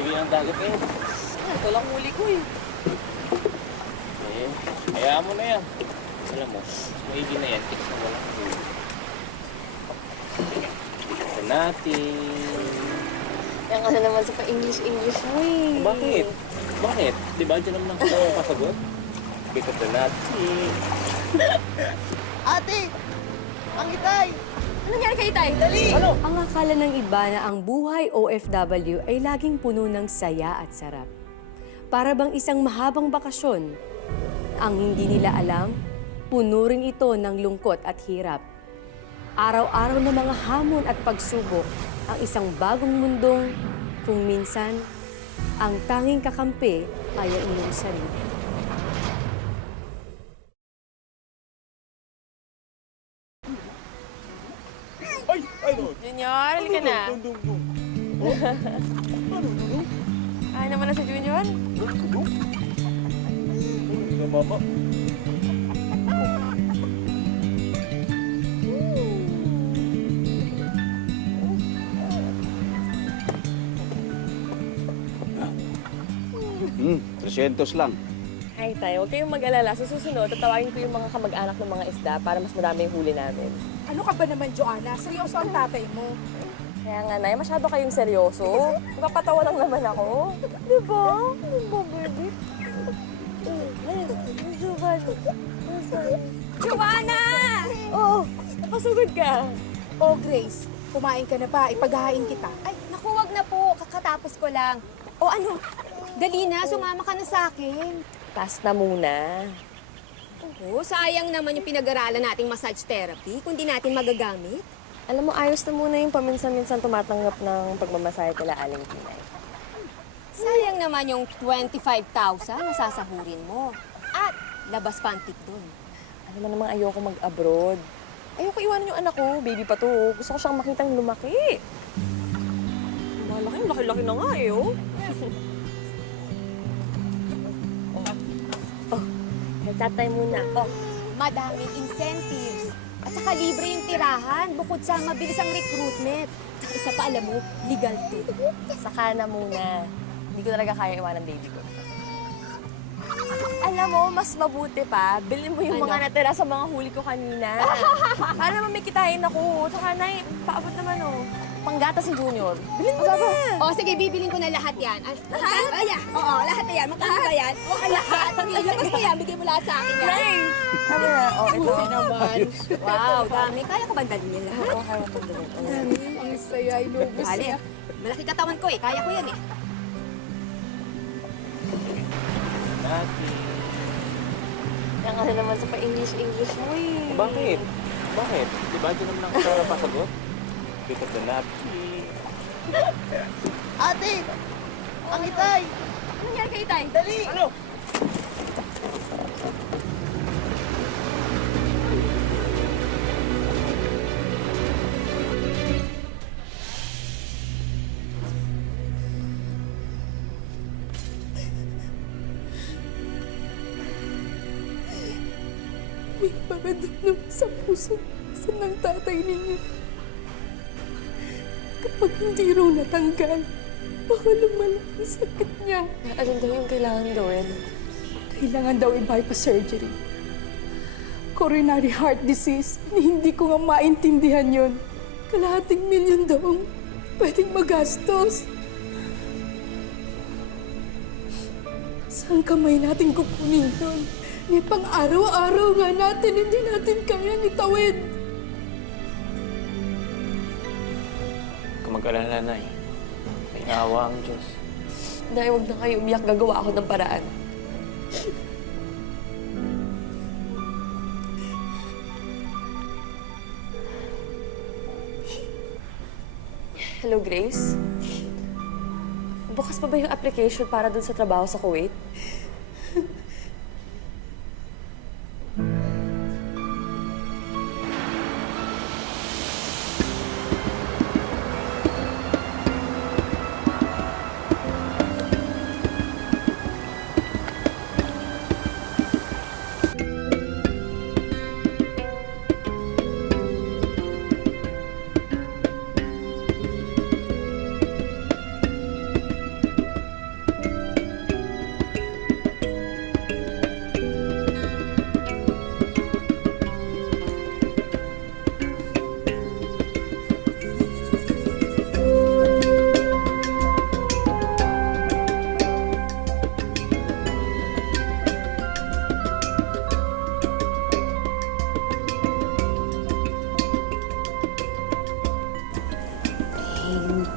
Sige ang dagat eh. Ito lang huli ko eh. Eh, hayaan mo na yan. Alam mo, maigi na yan. Tiks na walang huli. Ito natin. Yan ka na naman sa pa-English mo eh. Bakit? Bakit? Di ba dyan naman ako pasagot? Bigat na natin. Ate! Ang itay! Ano nangyari kay Tay? Dali! Ano? Ang akala ng iba na ang buhay OFW ay laging puno ng saya at sarap. Para bang isang mahabang bakasyon. Ang hindi nila alam, puno rin ito ng lungkot at hirap. Araw-araw na mga hamon at pagsubok ang isang bagong mundong kung minsan ang tanging kakampi ay ang iyong sarili. Junior, halika na. Ay naman na si Junior. Mama. Hmm, 300 lang. Hi Tay, huwag kayong mag-alala. Sa susunod, tatawagin ko yung mga kamag-anak ng mga isda para mas madami yung huli namin. Ano ka ba naman, Joanna? Seryoso ang tatay mo. Kaya nga, Nay, masyado kayong seryoso. Napapatawa lang naman ako. Di ba? Di ba, baby? Joanna! Oh, napasugod ka. Oh, Grace, kumain ka na ba? Ipaghahain kita. Ay, naku, wag na po. Kakatapos ko lang. O ano, dali na, sumama ka na sa akin. Pass na muna. Oo, sayang naman yung pinag-aralan nating massage therapy kung di natin magagamit. Alam mo, ayos na muna yung paminsan-minsan tumatanggap ng pagmamasahe kila Aling Tinay. Sayang naman yung 25,000 na sasahurin mo. At labas pa ang tip dun. Alam mo namang ayoko mag-abroad. Ayoko iwanan yung anak ko. Baby pa to. Gusto ko siyang makitang lumaki. Malaki, laki-laki na nga eh, oh. Kay tatay muna. Oh, madaming incentives. At saka libre yung tirahan bukod sa mabilis ang recruitment. At isa pa, alam mo, legal to. Saka na muna. Hindi ko talaga kaya iwanan baby ko. Alam mo, mas mabuti pa, bilhin mo yung Ano? mga natira sa mga huli ko kanina. Para naman may kitain ako. Saka, Nay, paabot naman, oh. Panggata si Junior. Bilhin mo na! O, sige, bibilin ko na lahat yan. Lahat? Ayan. Oo, lahat na yan. Magkano ba yan? Oo, lahat. Labas mo yan. Bigay mo lahat sa akin yan. Nay! Ano na? Oh, ito. Buti naman. Wow, dami. Kaya ko ba dalhin yan lahat? Oo, kaya mo dali. Ang saya, inubos Kali, niya. malaki katawan ko eh. Kaya ko yan eh. Natin. Yan ka na naman sa pa-English mo eh. Bakit? Bakit? Di ba dyan naman ako pasagot? Bigat na natin. Ate! Ang itay! Ano nangyari kay Tay? Dali! Ano? May paradalo sa puso ng tatay ninyo. Kapag hindi raw natanggal, baka lumala ang sakit niya. Ano daw yung kailangan gawin? Kailangan daw i-bypass surgery. Coronary heart disease. Hindi ko nga maintindihan yon. Kalahating milyon daw ang pwedeng magastos. Saan kamay natin kukunin yun? May pang-araw-araw nga natin, hindi natin kayang itawid. Huwag ka mag-alala, Nay. May awa ang Diyos. Nay, huwag na kayo umiyak. Gagawa ako ng paraan. Hello, Grace? Bukas pa ba yung application para dun sa trabaho sa Kuwait?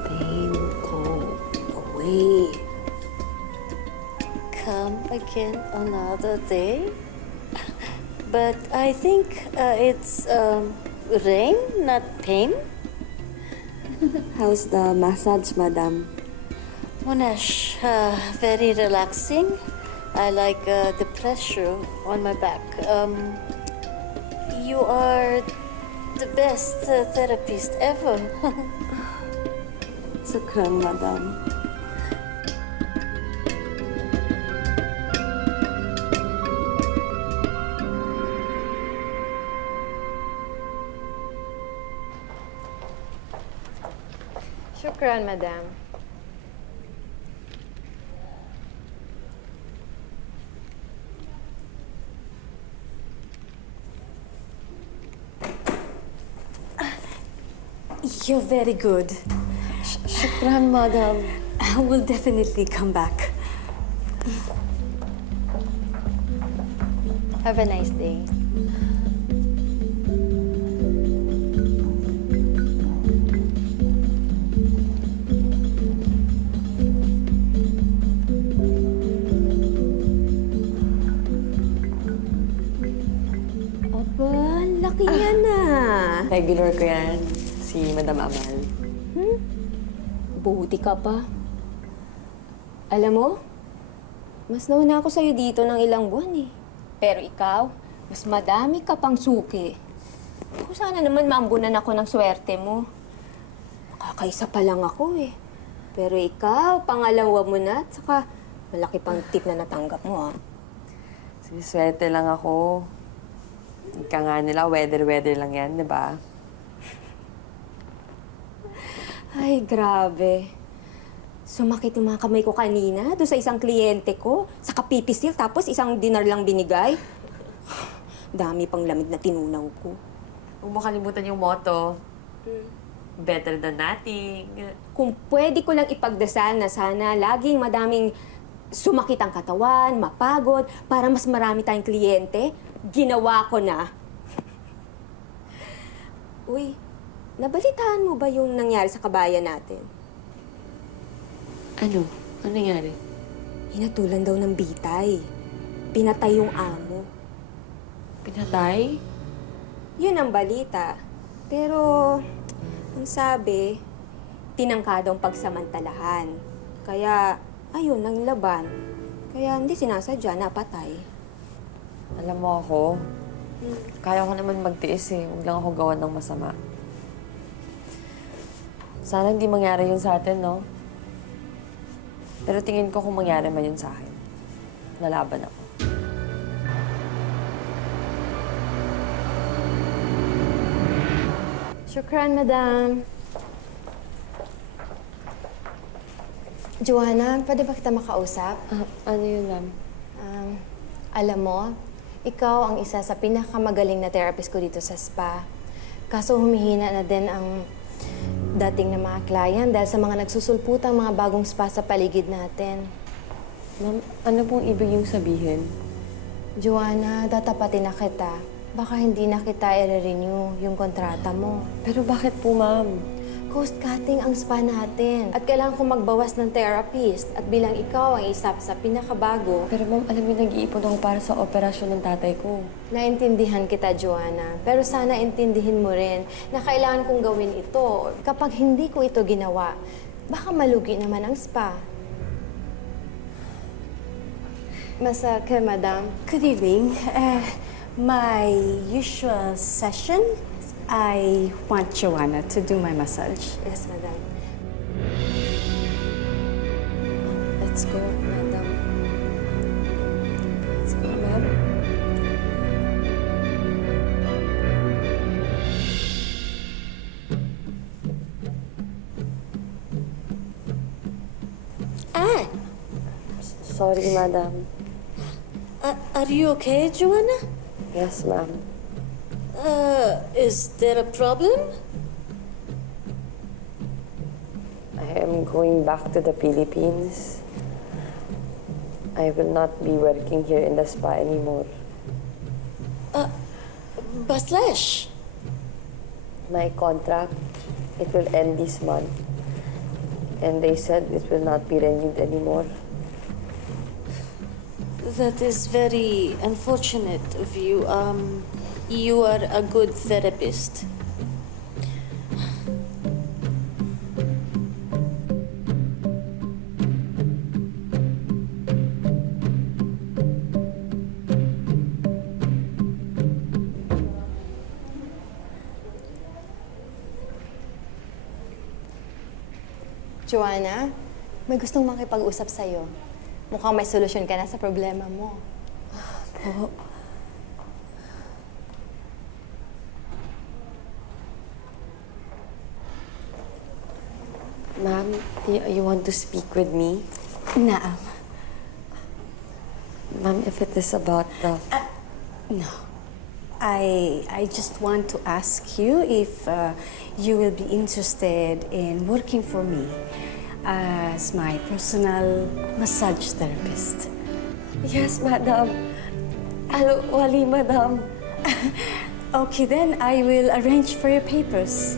Pain, go away. Come again another day. But I think it's rain, not pain. How's the massage, madam? Monash, very relaxing. I like the pressure on my back. You are the best therapist ever. Shukran, madam. Shukran, madam. You're very good. Shukran, madam. I will definitely come back. Have a nice day. Aba, ang laki niya na. Regular ko yan. Si Madam Amal. Buti ka pa. Alam mo, mas nauna ako sa'yo dito ng ilang buwan eh. Pero ikaw, mas madami ka pang suki. Kung sana naman maambunan ako ng swerte mo. Nakakaisa pa lang ako eh. Pero ikaw, pangalawa mo na at saka malaki pang tip na natanggap mo ah. Siniswerte lang ako. Ika nga nila, weather lang yan, di ba? Ay, grabe. Sumakit yung mga kamay ko kanina doon sa isang kliyente ko. Sa kapipisil, tapos isang dinar lang binigay. Dami pang lamig na tinunaw ko. Huwag mo kalimutan yung motto. Better than nothing. Kung pwede ko lang ipagdasal na sana laging madaming sumakit ang katawan, mapagod, para mas marami tayong kliyente, ginawa ko na. Uy, nabalitaan mo ba yung nangyari sa kabayan natin? Ano? Ano nangyari? Hinatulan daw ng bitay. Pinatay yung amo. Pinatay? Yun ang balita. Pero, ang sabi, tinangka daw ang pagsamantalahan. Kaya, ayun, ang laban. Kaya hindi sinasadya, napatay. Alam mo ako, kaya ko naman magtiis eh. Huwag lang ako gawan ng masama. Sana hindi mangyari yun sa atin, no? Pero tingin ko kung mangyari man yun sa akin, lalaban ako. Shukran, madam. Joanna, pwede ba kita makausap? Ano yun, ma'am? Alam mo, ikaw ang isa sa pinakamagaling na therapist ko dito sa spa. Kaso humihina na din ang dating na mga client dahil sa mga nagsusulputang mga bagong spa sa paligid natin. Ma'am, ano pong ibig yung sabihin? Joanna, datapatin na kita. Baka hindi na kita i-renew yung kontrata mo. Pero bakit po, ma'am? Cost cutting ang spa natin. At kailangan kong magbawas ng therapist. At bilang ikaw ang isa sa pinakabago, Pero ma'am, alam mo, nag-iipon ako para sa operasyon ng tatay ko. naintindihan kita, Joanna. Pero sana intindihin mo rin na kailangan kong gawin ito. Kapag hindi ko ito ginawa, baka malugi naman ang spa. Masaka, madam. Good evening. My usual session, I want Joanna to do my massage. Yes, madam. Let's go, madam. Let's go, ma'am. Sorry, madam. Are you okay, Joanna? Yes, ma'am. Is there a problem? I am going back to the Philippines. I will not be working here in the spa anymore. Baslash. My contract, it will end this month. And they said it will not be renewed anymore. That is very unfortunate of you. You are a good therapist. Joanna, may gustong makipag-usap sa'yo. Mukhang may solusyon ka na sa problema mo. Ma'am, you want to speak with me? Naam. Ma'am, if it is about the... No. I just want to ask you if you will be interested in working for me as my personal massage therapist. Yes, madam. Wali, madam. Okay, then I will arrange for your papers.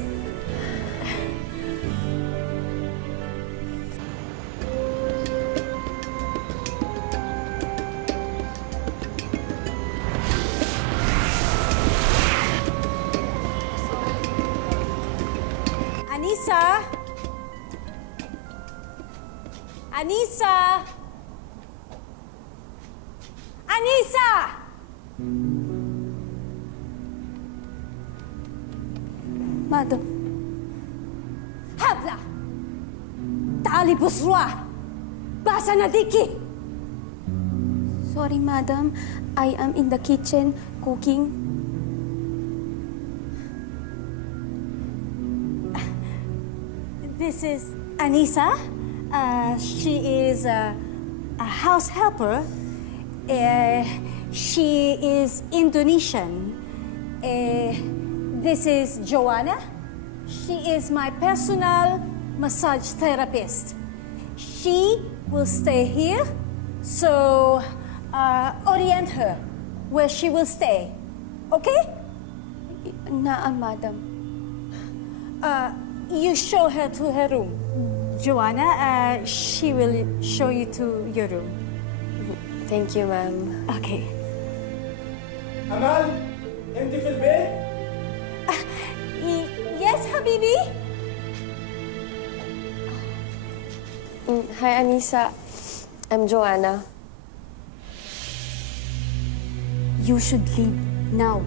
Anissa? Anissa? Anissa! Madam. Habla! Taali buswa! Basa na diki! Sorry, madam. I am in the kitchen cooking. This is Anissa. She is a house helper. She is Indonesian. This is Joanna. She is my personal massage therapist. She will stay here, so orient her where she will stay. Okay? Naam, madam. You show her to her room. Joanna, she will show you to your room. Thank you, ma'am. Okay. أمال أنت في البيت؟ Yes, Habibi? Hi, Anissa. I'm Joanna. You should leave now.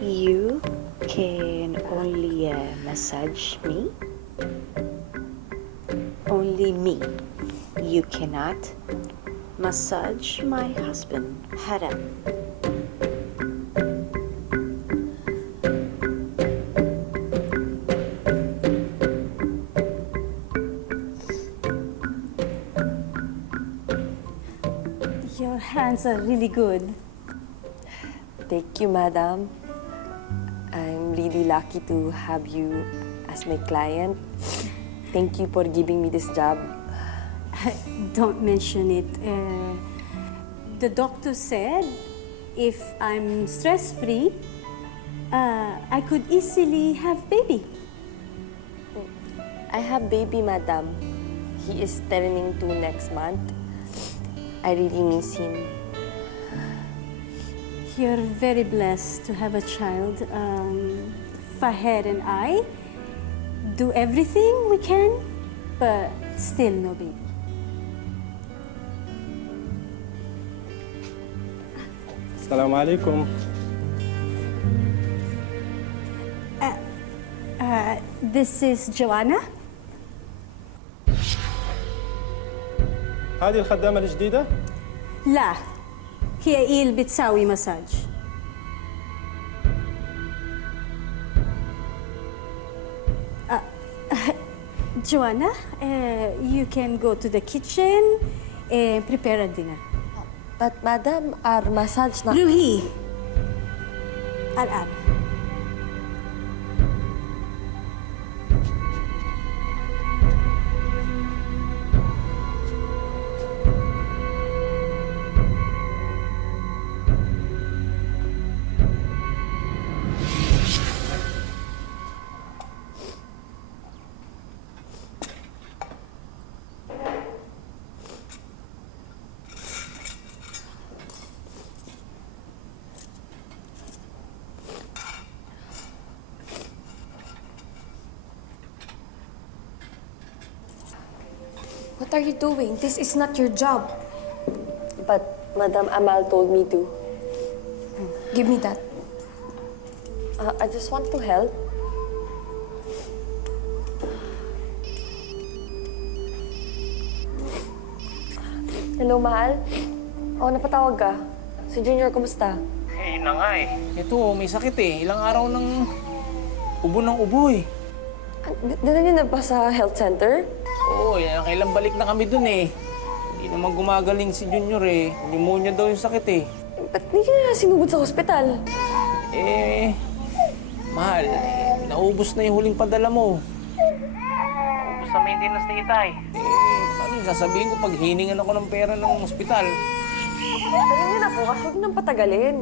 You can only massage me. Only me. You cannot massage my husband. Haram. Your hands are really good. Thank you, madam. I'm really lucky to have you as my client. Thank you for giving me this job. Don't mention it. The doctor said if I'm stress-free, I could easily have baby. I have baby, madam. He is turning 2 next month. I really miss him. You're very blessed to have a child. Fahed and I do everything we can, but still no baby. السلام عليكم. This is Joanna. هذه الخدامة الجديدة؟ لا هي إيل بتساوي مساج. Joanna, you can go to the kitchen and prepare a dinner. But madam, our massage na... روحي الآن. What are you doing? This is not your job. But Madam Amal told me to. Give me that. I just want to help. Hello, mahal. Oh, napatawag ka. Si Junior, kumusta? Eh, yun na nga eh. Ito, may sakit eh. Ilang araw ng ubo ng ubo eh. Dala niyo na ba sa health center? Oo, kailan balik na kami dun eh. Hindi naman gumagaling si Junior eh. Pneumonia daw yung sakit eh. Ba't hindi ka na sinugod sa ospital? Eh, mahal, naubos na yung huling padala mo. Naubos sa maintenance ni Itay. Eh, ano yung sasabihin ko pag hiningan ako ng pera ng ospital? Dala niyo na bukas, huwag nang patagalin.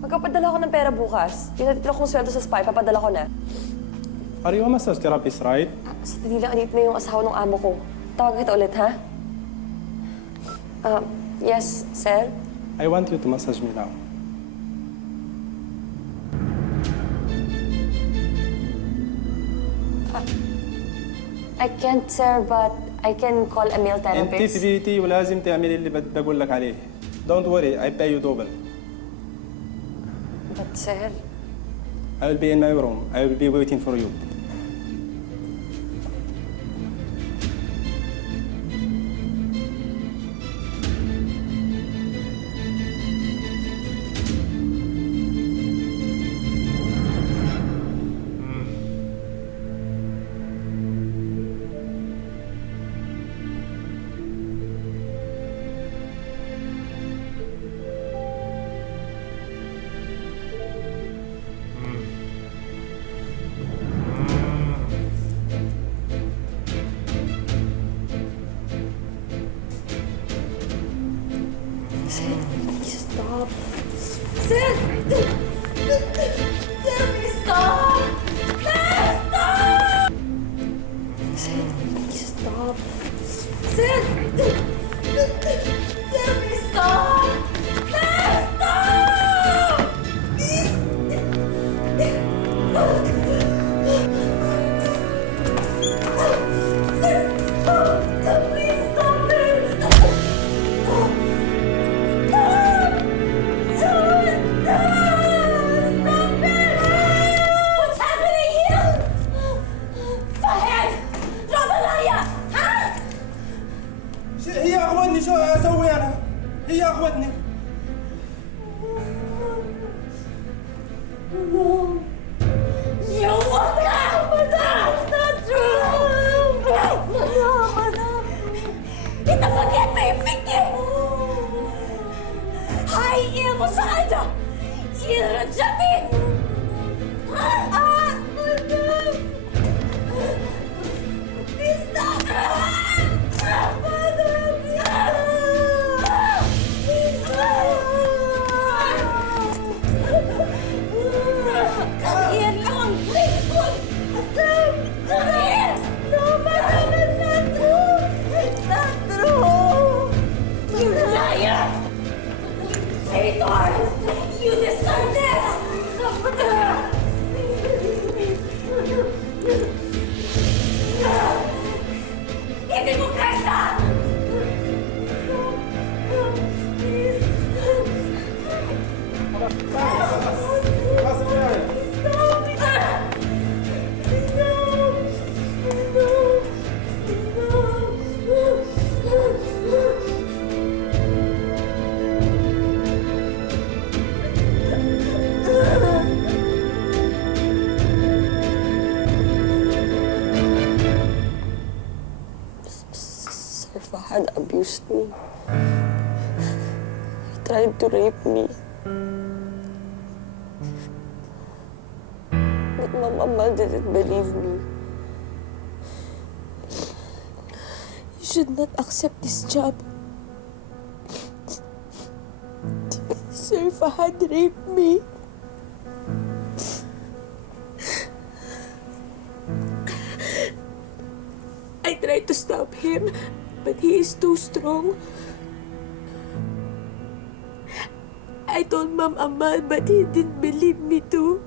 Magkapadala ko ng pera bukas. Yung natitira kong sweldo sa spa, papadala ko na. Are you a massage therapist, right? Sa tali lang anit na yung asawa ng amo ko. Tawag kita ulit, ha? Yes, sir? I want you to massage me now. I can't, sir, but I can call a male انت therapist. في بيتي ولازم تعملي اللي بقول لك عليه. Don't worry, I pay you double. But, sir, I will be in my room. I will be waiting for you. Rajati! Ah! Please stop! Come here, Leon! Please, come here! No, madam, it's not true! It's not true! You liar! Traitor! You deserve this! Hindi mo kaya! Sir Fahad abused me. He tried to rape me. But Mama didn't believe me. You should not accept this job. Sir Fahad raped me. I tried to stop him, but he is too strong. I told Ma'am Amal, but he didn't believe me too.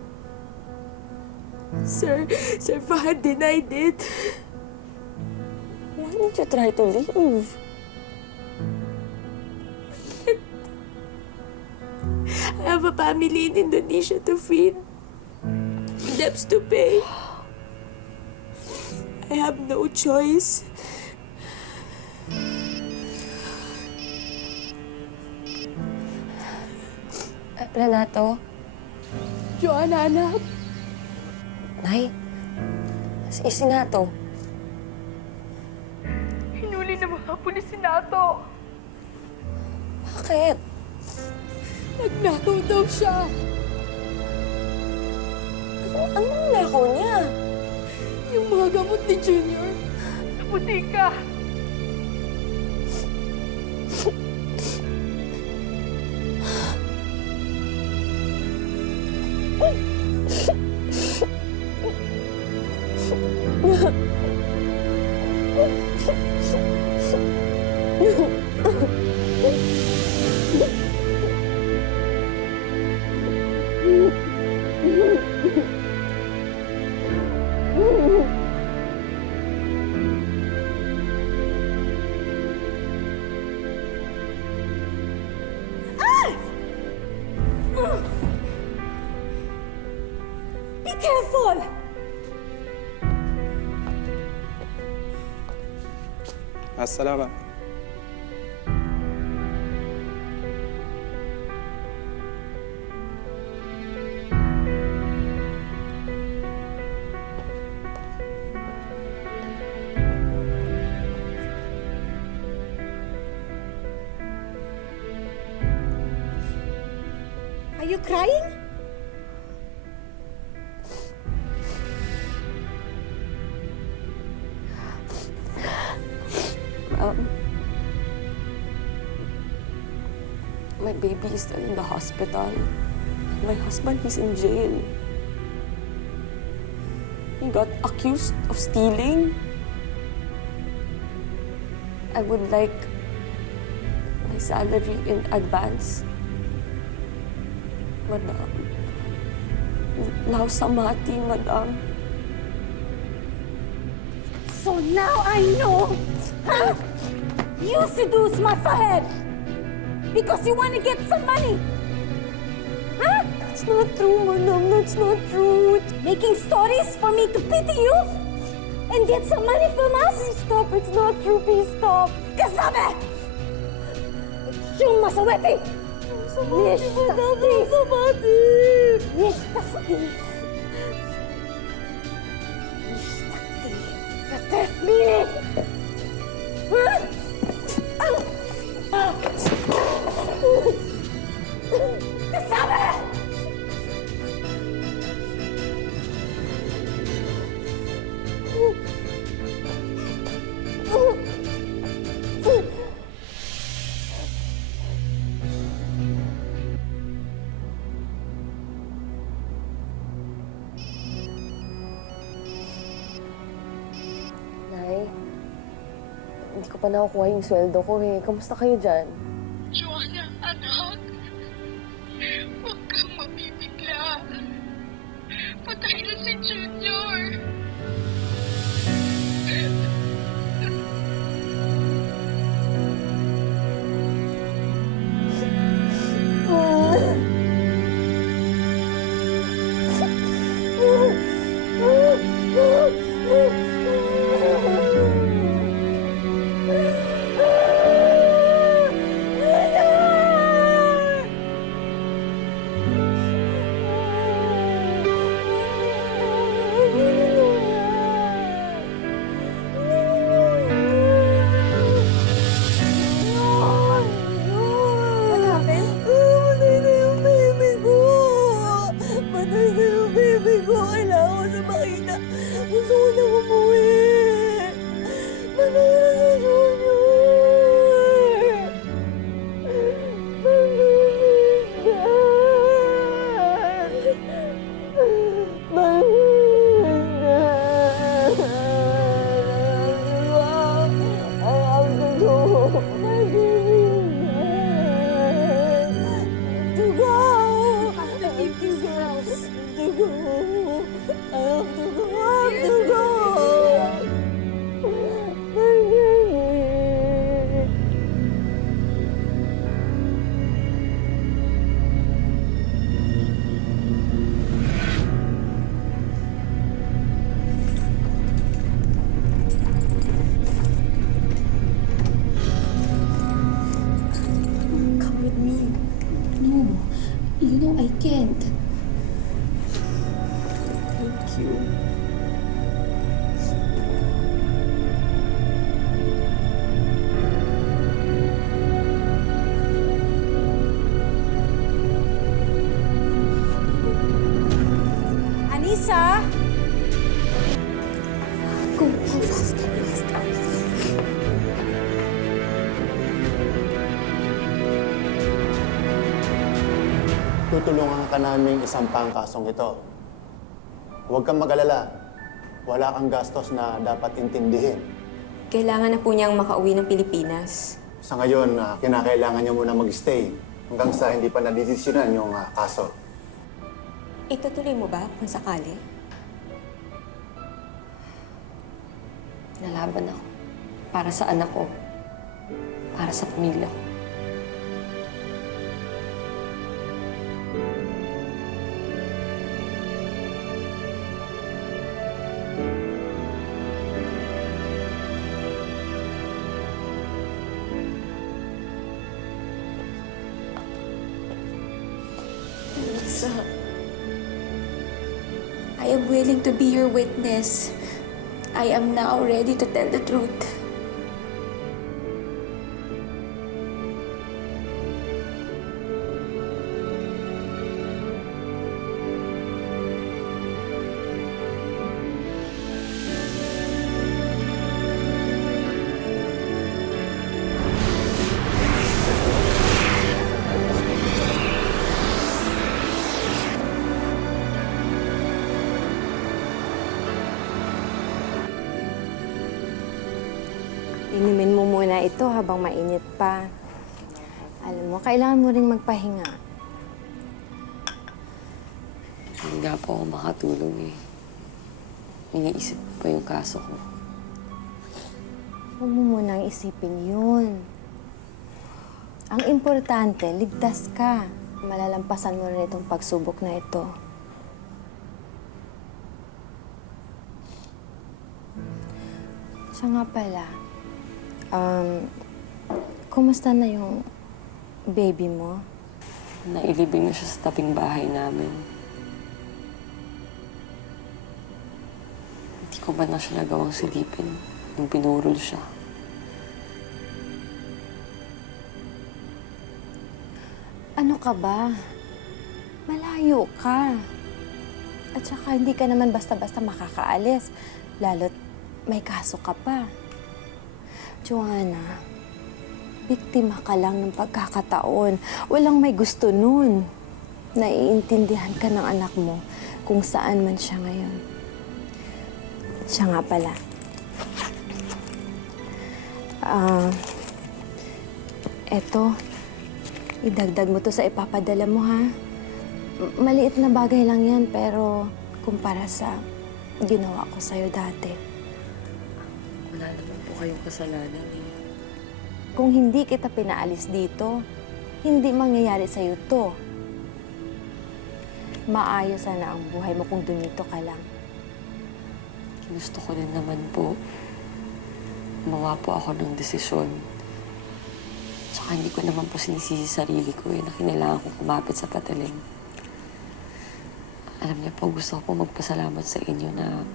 Sir Fahad denied it. Why did you try to leave? I have a family in Indonesia to feed, debts to pay. I have no choice. Renato? Joanna, anak. Nay? Si Sinato? Hinuli ng mga pulis si Nato. Bakit? Nagnakaw daw siya. Anong nakaw niya? Yung mga gamot ni Junior. Sa butika. Be careful! السلامة. Are you crying? My baby is still in the hospital. My husband is in jail. He got accused of stealing. I would like my salary in advance. Madam. Lao Samati, Madam. So now I know! Huh? You seduce my Fahad! Because you want to get some money! Huh? That's not true, Madam. That's not true. Making stories for me to pity you? And get some money from us? Please stop. It's not true. Please stop. Kasabe! Yung masaweti! Nishtati! Nishtati! Nishtati! Katefmini! Huh? Kasabe! Hindi ko pa nakukuha yung sweldo ko eh. Kamusta kayo dyan? Joanna, anak. Huwag kang mabibigla. Patay na si Junior. What happened? Patay na yung baby ko. Patay na yung baby ko. Kailangan ko siya makita. Gusto ko na umuwi. Patay na si Junior. Come with me. No, you know I can't. Thank you. Anissa? Go faster, faster. Tutulungan ka namin isampa ang kasong ito. Huwag kang mag-alala. Wala kang gastos na dapat intindihin. Kailangan na po niyang makauwi ng Pilipinas. Sa ngayon, kinakailangan niya muna mag-stay hanggang sa hindi pa nadesisyonan yung kaso. Itutuloy mo ba kung sakali? Nalaban ako. Para sa anak ko. Para sa pamilya ko. Lisa, I am willing to be your witness. I am now ready to tell the truth. Inumin mo muna ito habang mainit pa. Alam mo, kailangan mo ring magpahinga. Hindi nga po ako makatulog eh. Iniisip ko pa yung kaso ko. Huwag mo munang isipin yun. Ang importante, ligtas ka. Malalampasan mo rin itong pagsubok na ito. Siya nga pala, kumusta na yung baby mo? Nailibing na siya sa tabing bahay namin. Hindi ko ba na siya nagawang silipin nung pinurol siya. Ano ka ba? Malayo ka. At saka hindi ka naman basta-basta makakaalis. Lalo't may kaso ka pa. Joanna, biktima ka lang ng pagkakataon. Walang may gusto nun. Naiintindihan ka ng anak mo kung saan man siya ngayon. Siya nga pala. Eto, idagdag mo to sa ipapadala mo, ha? Maliit na bagay lang yan, pero kumpara sa ginawa ko sa'yo dati. Wala naman po kayong kasalanan eh. Kung hindi kita pinaalis dito, hindi mangyayari sa'yo to. Maayos sana ang buhay mo kung dumito ka lang. Gusto ko din naman po. Gumawa po ako ng desisyon. Tsaka hindi ko naman po sinisisi sarili ko na kailangan kong kumapit sa patalim. Alam niyo po, gusto ko po magpasalamat sa inyo na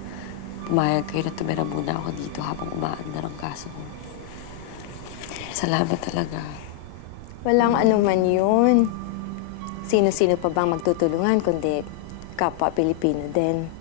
pumayag kayo na tumira muna ako dito habang umaandar ang kaso ko. Salamat talaga. Walang anuman yun. Sino-sino pa bang magtutulungan kundi kapwa Pilipino din.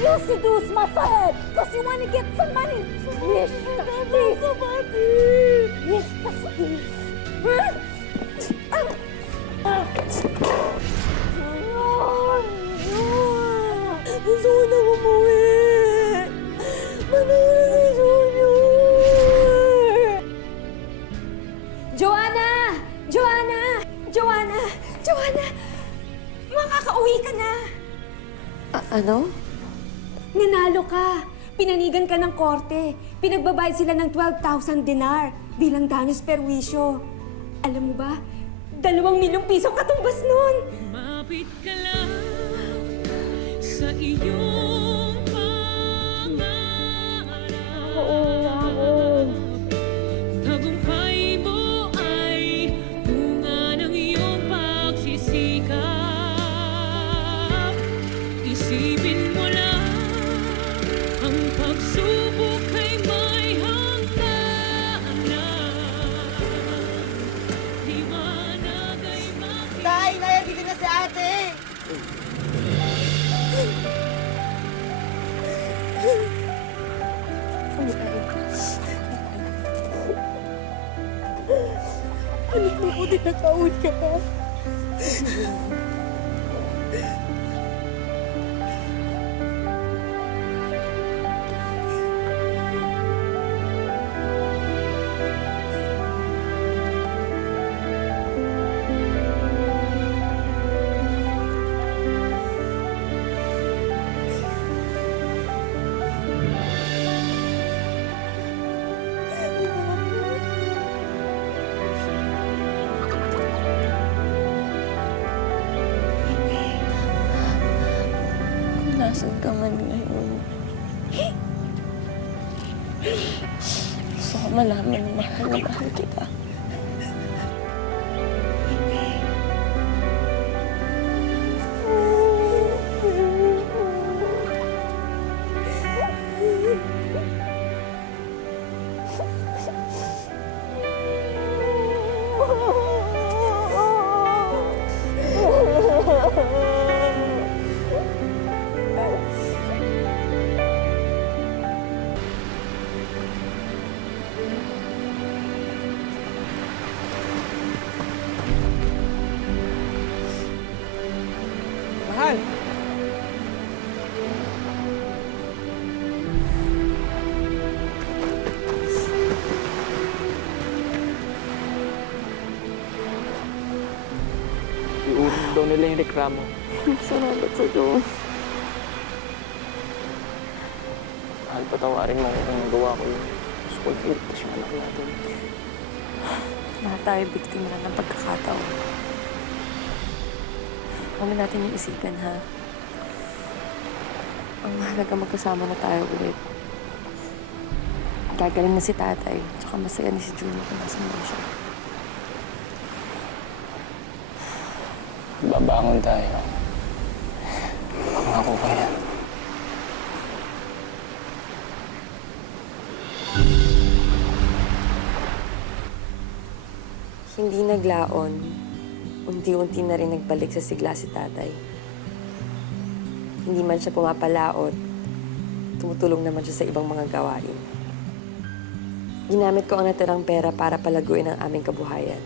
You seduce my friend because you want to get some money. Yes, Gusto ko na umuwi. Manawala si Junior. Joanna! Joanna! Joanna! Joanna! Makakauwi ka na! Ano? Nanalo ka! Pinanigan ka ng korte. Pinagbabayad sila ng 12,000 dinar bilang danos perwisyo. Alam mo ba, 2 milyong pisong katumbas nun! Mapit ka lang sa iyong pangarap. Tagumpay mo ay bunga ng iyong pagsisikap. Isipin mo lang ang pagsubok ay may hangganan. Liwanag ay makikita. Tay, Naya, dito na si ate! Alam mo po, dinakaon ka. Nasaan ka man ngayon? Gusto ko malaman na mahal kita. Mahal! Iulit daw nila yung reklamo. Salamat sa Diyos. Mahal, patawarin mo ako kung nagawa ko yun. Gusto ko iligtas yung anak natin. Lahat tayo biktima na ng pagkakataon. Huwag na natin yung isipin, ha? Ang mahalaga magkasama na tayo ulit. Gagaling na si tatay, tsaka masaya ni si Junior kung nasa mo siya. Babangon tayo. Pangako ko yan. hindi naglaon, unti-unti na rin nagbalik sa sigla si tatay. Hindi man siya pumapalaot, tumutulong naman siya sa ibang mga gawain. Ginamit ko ang natirang pera para palaguin ang aming kabuhayan.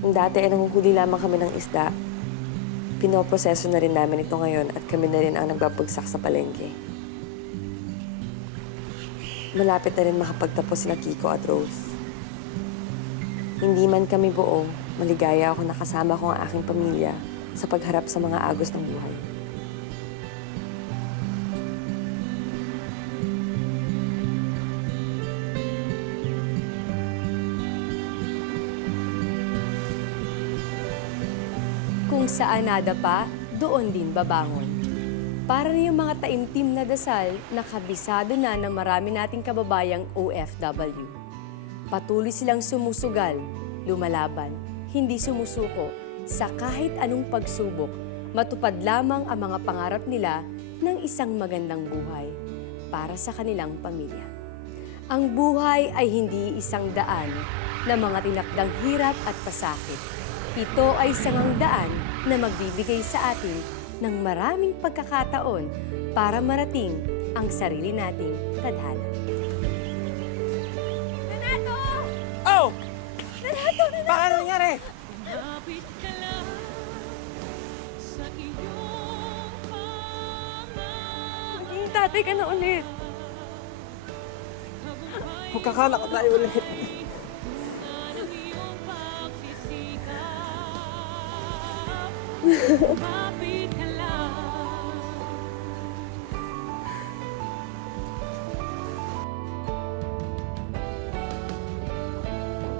Kung dati ay nanguhuli lamang kami ng isda, pinoproseso na rin namin ito ngayon at kami na rin ang nagbabagsak sa palengke. Malapit na rin makapagtapos sila Kiko at Rose. Hindi man kami buo, maligaya ako nakasama ko ang aking pamilya sa pagharap sa mga agos ng buhay. Kung saan nadapa, doon din babangon. Para rin yung mga taimtim na dasal na kabisado na ng marami nating kababayang OFW. Patuloy silang sumusugal, lumalaban, hindi sumusuko sa kahit anong pagsubok, matupad lamang ang mga pangarap nila ng isang magandang buhay para sa kanilang pamilya. Ang buhay ay hindi isang daan na mga tinakdang hirap at pasakit. Ito ay sangang daan na magbibigay sa atin ng maraming pagkakataon para marating ang sarili nating tadhana. Renato! Oh! Renato! Baka nangyari? Maging tatay ka na ulit. Magkakala ka tayo ulit.